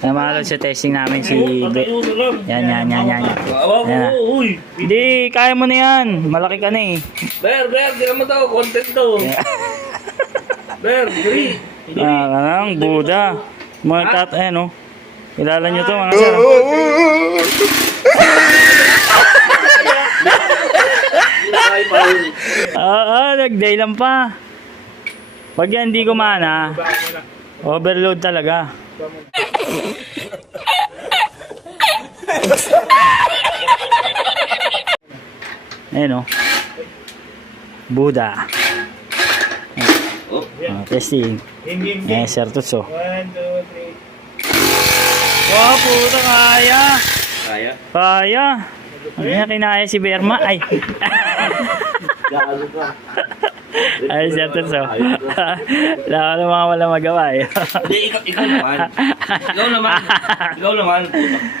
Namalo sa testing namin si Yan. Hindi, kaya mo na yan. Malaki ka na eh. Ber, di naman daw. Content daw. Ber, diri. Ang Buddha. Mga ayan o. Kilala nyo to mga sir. Nag-day lang pa. Pag yan hindi kumana, overload talaga. Ayan o. Buddha. Testing. Sir Tutso. 1, 2, 3. Oh, puta, kaya. Kaya? Kaya. Ano yan, kinaya si Berma? Ay. Galo ka. Ay, Sir Tutso. Wala mga wala magawa eh. Hindi, ikaw naman. Ikaw naman.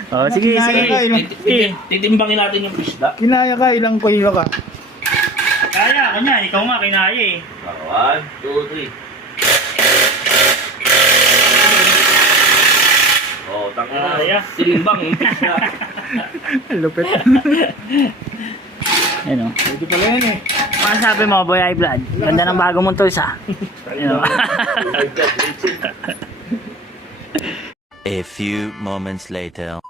Oh, sige. Titimbangin natin yung isda. Kinaya ka, ilang kilo ka? Kaya, kanya. Ikaw nga, kinaya eh. 1, 2, 3. Oh, tangina. Kaya. Tinimbang yung isda. Lupit. Ayun o. Pwede pala yan eh. Ano sabi mo, Boy High Blood? Ganda ng bago mong tools ah. Ayun o. A few moments later.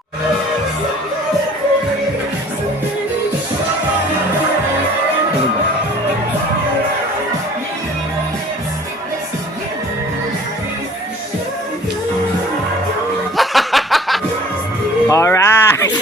Alright!